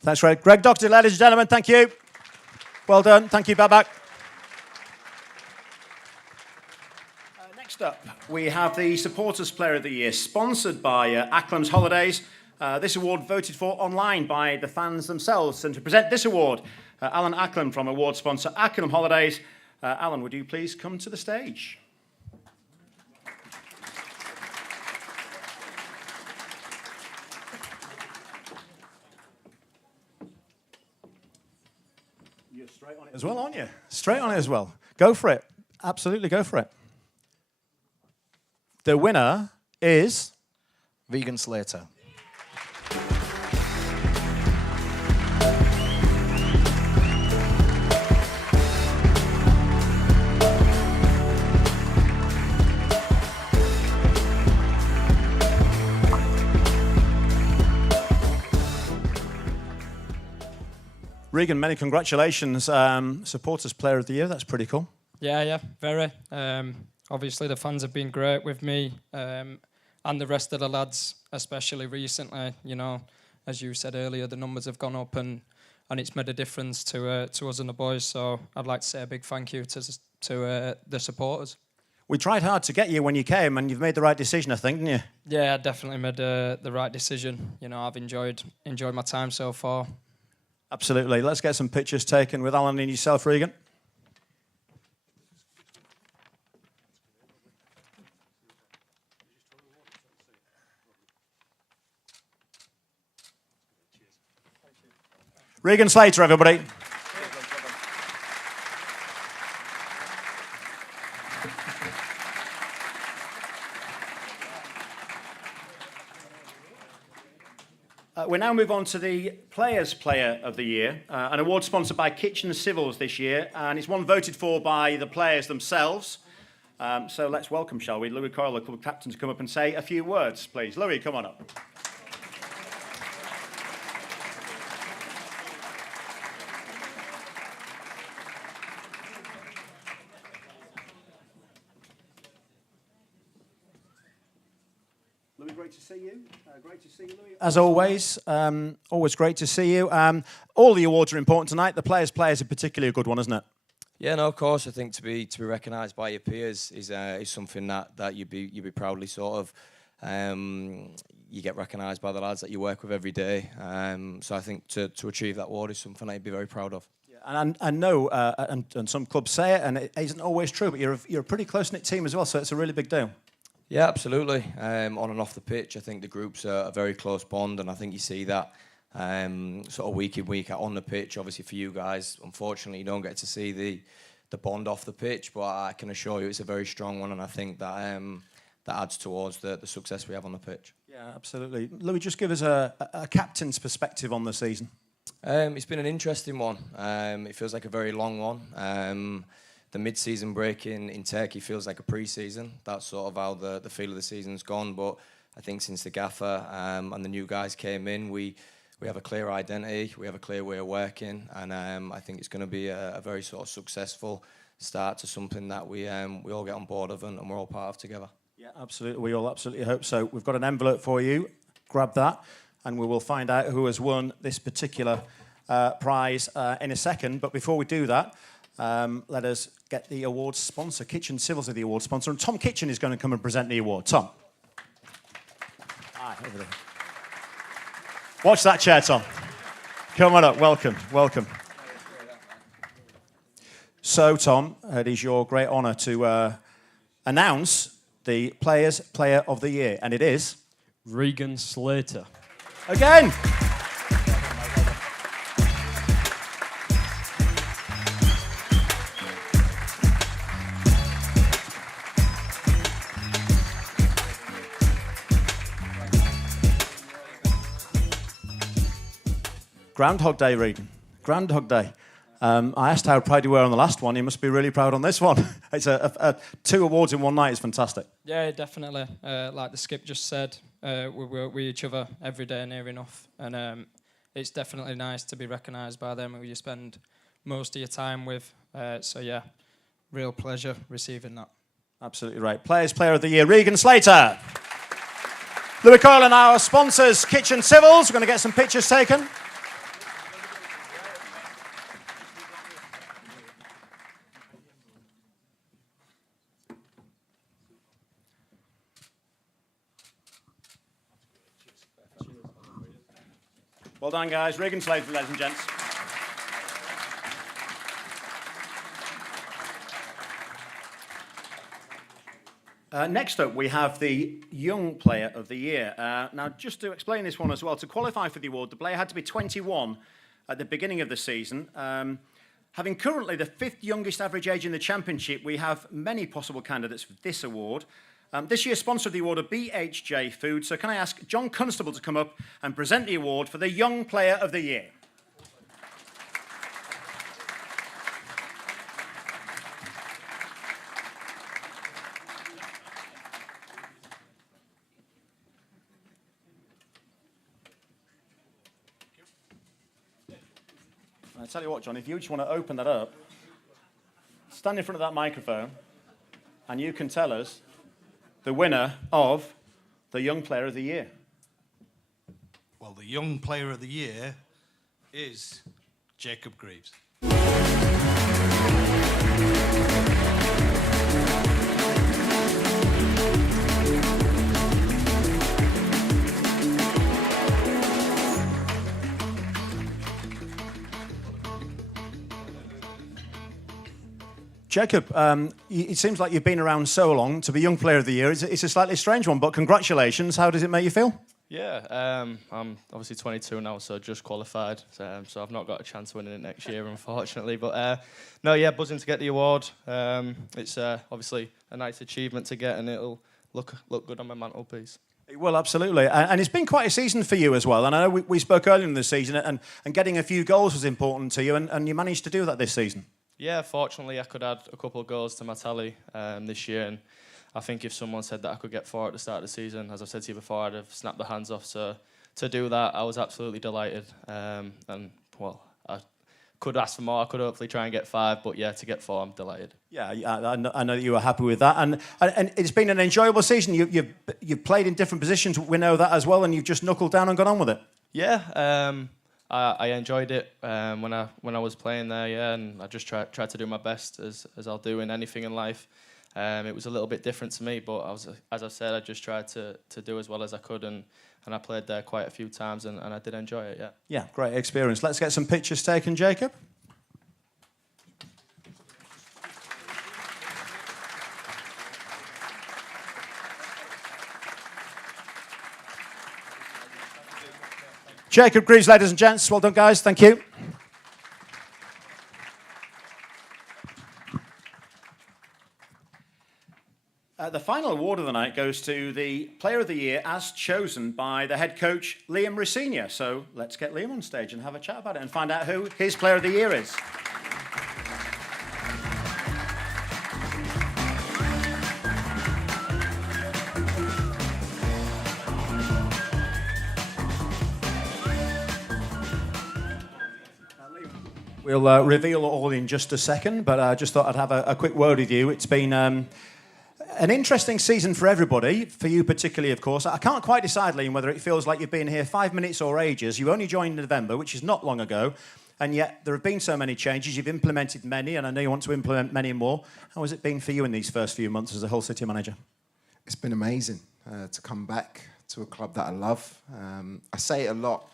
Thanks, Greg. Greg Doherty, ladies and gentlemen, thank you. Well done. Thank you, Babak. Next up, we have the Supporters Player of the Year, sponsored by Acklam's Holidays. This award voted for online by the fans themselves. And to present this award, Alan Acklam from award sponsor Acklam Holidays. Alan, would you please come to the stage? You're straight on it as well, aren't you? Straight on it as well. Go for it. Absolutely go for it. The winner is... Vegan Slater. Regan, many congratulations. Supporters Player of the Year, that's pretty cool. Yeah, very. Obviously, the fans have been great with me and the rest of the lads, especially recently. You know, as you said earlier, the numbers have gone up, and and it's made a difference to us and the boys. So I'd like to say a big thank you to the supporters. We tried hard to get you when you came, and you've made the right decision, I think, didn't you? Yeah, I definitely made the right decision. You know, I've enjoyed my time so far. Absolutely. Let's get some pictures taken with Alan and yourself, Regan. Regan Slater, everybody. We now move on to the Players' Player of the Year, an award sponsored by Kitchen Civils this year, and it's one voted for by the players themselves. So let's welcome, shall we, Louis Coyle, the club captain, to come up and say a few words, please. Louis, come on up. Great to see you. Great to see you, Louis. As always, always great to see you. All the awards are important tonight. The Players' Player is a particularly good one, isn't it? Yeah, no, of course. I think to be recognised by your peers is something that you'd be proudly sort of. You get recognised by the lads that you work with every day. So I think to achieve that award is something I'd be very proud of. Yeah, and I know, and some clubs say it, and it isn't always true, but you're a pretty close-knit team as well, so it's a really big deal. Yeah, absolutely. On and off the pitch, I think the group's a very close bond, and I think you see that sort of week in, week out on the pitch. Obviously, for you guys, unfortunately, you don't get to see the bond off the pitch, but I can assure you it's a very strong one, and I think that that adds towards the success we have on the pitch. Yeah, absolutely. Louis, just give us a captain's perspective on the season. It's been an interesting one. It feels like a very long one. The mid-season break in Turkey feels like a pre-season. That's sort of how the feel of the season's gone. But I think since the gaffer and the new guys came in, we have a clear identity, we have a clear way of working, and I think it's going to be a very sort of successful start to something that we all get on board of and we're all part of together. Yeah, absolutely. We all absolutely hope so. We've got an envelope for you. Grab that, and we will find out who has won this particular prize in a second. But before we do that, let us get the award sponsor. Kitchen Civils are the award sponsor, and Tom Kitchen is going to come and present the award. Tom. Hi, over there. Watch that chair, Tom. Come on up. Welcome. Welcome. So, Tom, it is your great honour to announce the Players' Player of the Year, and it is Regan Slater. Again. Groundhog Day, Regan. Groundhog Day. I asked how proud you were on the last one. You must be really proud on this one. It's two awards in one night. It's fantastic. Yeah, definitely. Like the skip just said, we work with each other every day near enough. And it's definitely nice to be recognised by them who you spend most of your time with. So, yeah, real pleasure receiving that. Absolutely right. Players' Player of the Year, Regan Slater. Louis Coyle and our sponsors, Kitchen Civils. We're going to get some pictures taken. Well done, guys. Regan Slater, ladies and gents. Next up, we have the Young Player of the Year. Now, just to explain this one as well, to qualify for the award, the player had to be 21 at the beginning of the season. Having currently the 5th youngest average age in the Championship, we have many possible candidates for this award. This year's sponsor of the award are BHJ Food. So can I ask John Constable to come up and present the award for the Young Player of the Year? I tell you what, John, if you just want to open that up, stand in front of that microphone, and you can tell us the winner of the Young Player of the Year. Well, the Young Player of the Year is Jacob Greaves. Jacob, it seems like you've been around so long to be Young Player of the Year. It's a slightly strange one, but congratulations. How does it make you feel? Yeah, I'm obviously 22 now, so just qualified. So I've not got a chance of winning it next year, unfortunately. But no, yeah, buzzing to get the award. It's obviously a nice achievement to get, and it'll look good on my mantelpiece. Well, absolutely. And it's been quite a season for you as well. And I know we spoke earlier in the season, and getting a few goals was important to you, and you managed to do that this season. Yeah, fortunately, I could add a couple of goals to my tally this year. And I think if someone said that I could get 4 at the start of the season, as I've said to you before, I'd have snapped the hands off. So to do that, I was absolutely delighted. And, well, I could ask for more. I could hopefully try and get 5. But, yeah, to get 4, I'm delighted. Yeah, I know that you were happy with that. And it's been an enjoyable season. You've played in different positions. We know that as well. And you've just knuckled down and gone on with it. Yeah, I enjoyed it when I was playing there, yeah, and I just tried to do my best as I'll do in anything in life. It was a little bit different to me, but as I said, I just tried to do as well as I could, and I played there quite a few times, and I did enjoy it, yeah. Yeah, great experience. Let's get some pictures taken, Jacob. Jacob Greaves, ladies and gents. Well done, guys. Thank you. The final award of the night goes to the Player of the Year as chosen by the head coach, Liam Rosenia. So let's get Liam on stage and have a chat about it and find out who his Player of the Year is. We'll reveal all in just a second, but I just thought I'd have a quick word with you. It's been an interesting season for everybody, for you particularly, of course. I can't quite decide, Liam, whether it feels like you've been here 5 minutes or ages. You only joined in November, which is not long ago, and yet there have been so many changes. You've implemented many, and I know you want to implement many more. How has it been for you in these first few months as a Hull City manager? It's been amazing to come back to a club that I love. I say it a lot.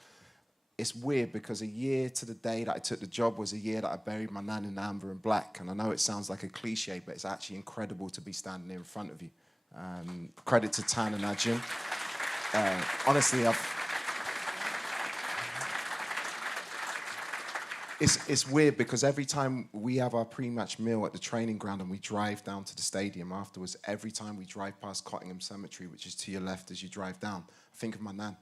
It's weird because a year to the day that I took the job was a year that I buried my nan in amber and black. And I know it sounds like a cliche, but it's actually incredible to be standing here in front of you. Credit to Tan and Ajin. Honestly, it's weird because every time we have our pre-match meal at the training ground and we drive down to the stadium afterwards, every time we drive past Cottingham Cemetery, which is to your left as you drive down, I think of my nan.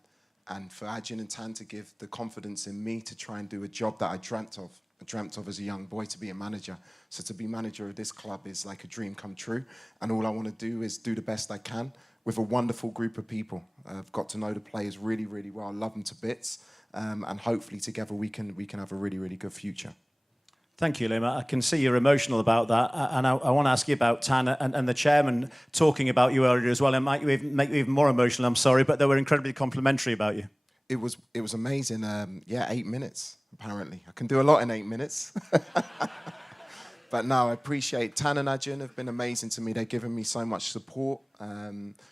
And for Ajin and Tan to give the confidence in me to try and do a job that I dreamt of as a young boy, to be a manager. So to be manager of this club is like a dream come true. And all I want to do is do the best I can with a wonderful group of people. I've got to know the players really, really well. I love them to bits. And hopefully together we can have a really, really good future. Thank you, Liam. I can see you're emotional about that. And I want to ask you about Tan and the chairman talking about you earlier as well. It might make you even more emotional, I'm sorry, but they were incredibly complimentary about you. It was amazing. 8 minutes, apparently. I can do a lot in 8 minutes. But no, I appreciate Tan and Ajin have been amazing to me. They've given me so much support,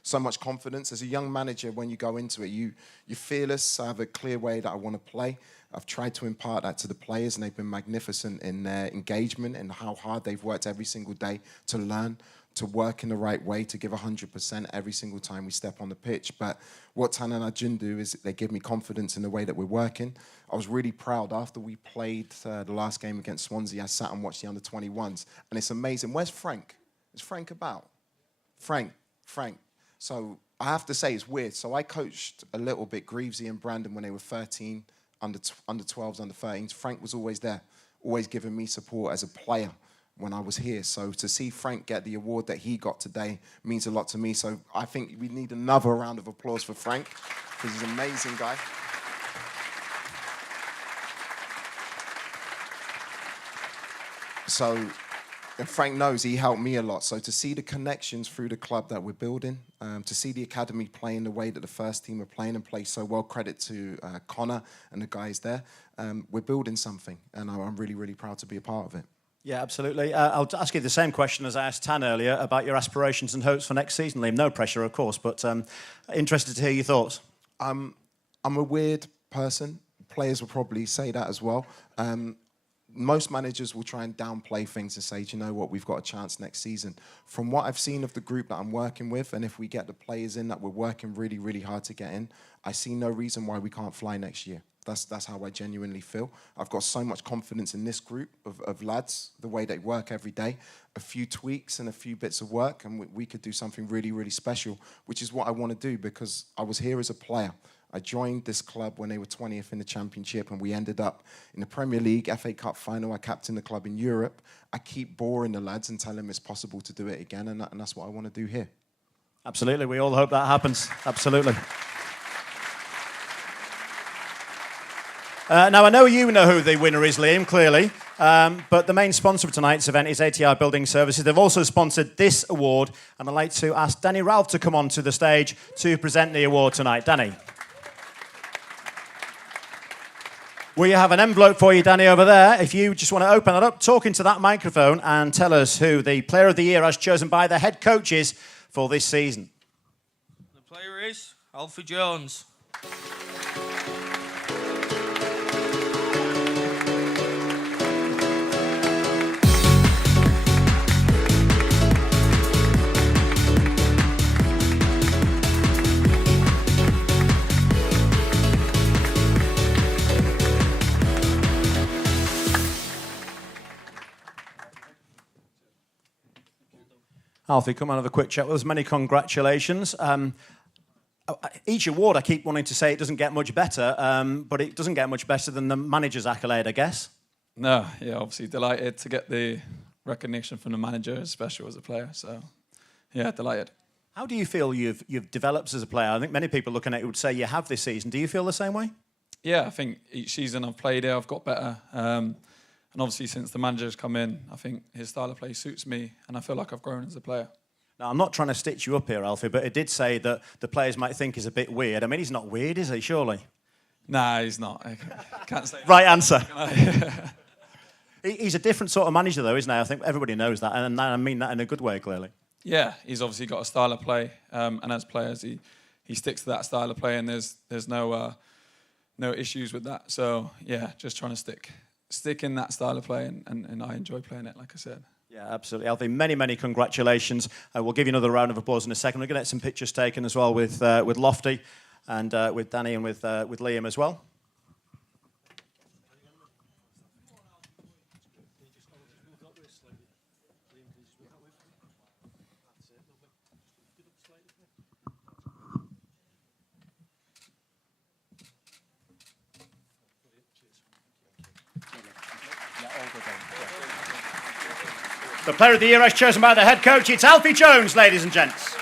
so much confidence. As a young manager, when you go into it, you're fearless. I have a clear way that I want to play. I've tried to impart that to the players, and they've been magnificent in their engagement and how hard they've worked every single day to learn, to work in the right way, to give 100% every single time we step on the pitch. But what Tan and Ajin do is they give me confidence in the way that we're working. I was really proud after we played the last game against Swansea. I sat and watched the under-21s, and it's amazing. Where's Frank? Is Frank about? Frank. So I have to say it's weird. So I coached a little bit Greavesy and Brandon when they were 13, under 12s, under 13s. Frank was always there, always giving me support as a player when I was here. So to see Frank get the award that he got today means a lot to me. So I think we need another round of applause for Frank, because he's an amazing guy. So and Frank knows he helped me a lot. So to see the connections through the club that we're building, to see the academy playing the way that the first team are playing and play so well, credit to Connor and the guys there. We're building something, and I'm really, really proud to be a part of it. Yeah, absolutely. I'll ask you the same question as I asked Tan earlier about your aspirations and hopes for next season, Liam. No pressure, of course, but interested to hear your thoughts. I'm a weird person. Players will probably say that as well. Most managers will try and downplay things and say, do you know what, we've got a chance next season. From what I've seen of the group that I'm working with, and if we get the players in that we're working really, really hard to get in, I see no reason why we can't fly next year. That's how I genuinely feel. I've got so much confidence in this group of lads, the way they work every day. A few tweaks and a few bits of work, and we could do something really, really special, which is what I want to do because I was here as a player. I joined this club when they were 20th in the Championship, and we ended up in the Premier League, FA Cup final. I captained the club in Europe. I keep boring the lads and tell them it's possible to do it again, and that's what I want to do here. Absolutely. We all hope that happens. Absolutely. Now, I know you know who the winner is, Liam, clearly, but the main sponsor of tonight's event is ATR Building Services. They've also sponsored this award, and I'd like to ask Danny Ralph to come onto the stage to present the award tonight. Danny. We have an envelope for you, Danny, over there. If you just want to open that up, talk into that microphone and tell us who the Player of the Year as chosen by the head coaches for this season. The player is Alfie Jones. Alfie, come on, have a quick chat with us. Many congratulations. Each award, I keep wanting to say it doesn't get much better, but it doesn't get much better than the manager's accolade, I guess. No, yeah, obviously delighted to get the recognition from the manager, especially as a player. So, yeah, delighted. How do you feel you've developed as a player? I think many people looking at it would say you have this season. Do you feel the same way? Yeah, I think each season I've played here, I've got better. And obviously, since the manager's come in, I think his style of play suits me, and I feel like I've grown as a player. Now, I'm not trying to stitch you up here, Alfie, but it did say that the players might think he's a bit weird. I mean, he's not weird, is he, surely? Nah, he's not. I can't say that. Right answer. He's a different sort of manager, though, isn't he? I think everybody knows that, and I mean that in a good way, clearly. Yeah, he's obviously got a style of play, and as players, he sticks to that style of play, and there's no issues with that. So, yeah, just trying to stick in that style of play, and I enjoy playing it, like I said. Yeah, absolutely. Alfie, many, many congratulations. We'll give you another round of applause in a second. We're going to get some pictures taken as well with Lofty and with Danny and with Liam as well. The Player of the Year as chosen by the head coach, it's Alfie Jones, ladies and gents.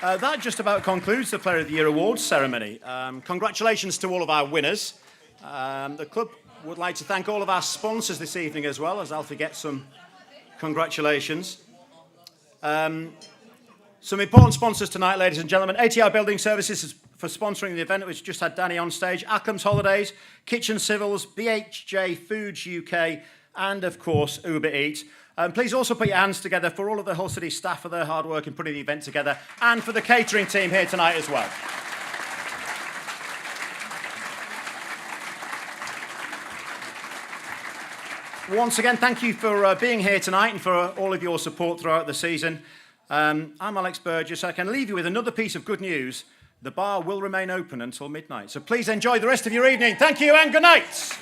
That just about concludes the Player of the Year awards ceremony. Congratulations to all of our winners. The club would like to thank all of our sponsors this evening as well, as Alfie gets some congratulations. Some important sponsors tonight, ladies and gentlemen. ATR Building Services for sponsoring the event, which just had Danny on stage. Ackham's Holidays, Kitchen Civils, BHJ Foods UK, and of course, Uber Eats. Please also put your hands together for all of the Hull City staff for their hard work in putting the event together, and for the catering team here tonight as well. Once again, thank you for being here tonight and for all of your support throughout the season. I'm Alex Burgess. I can leave you with another piece of good news. The bar will remain open until midnight. So please enjoy the rest of your evening. Thank you and good night.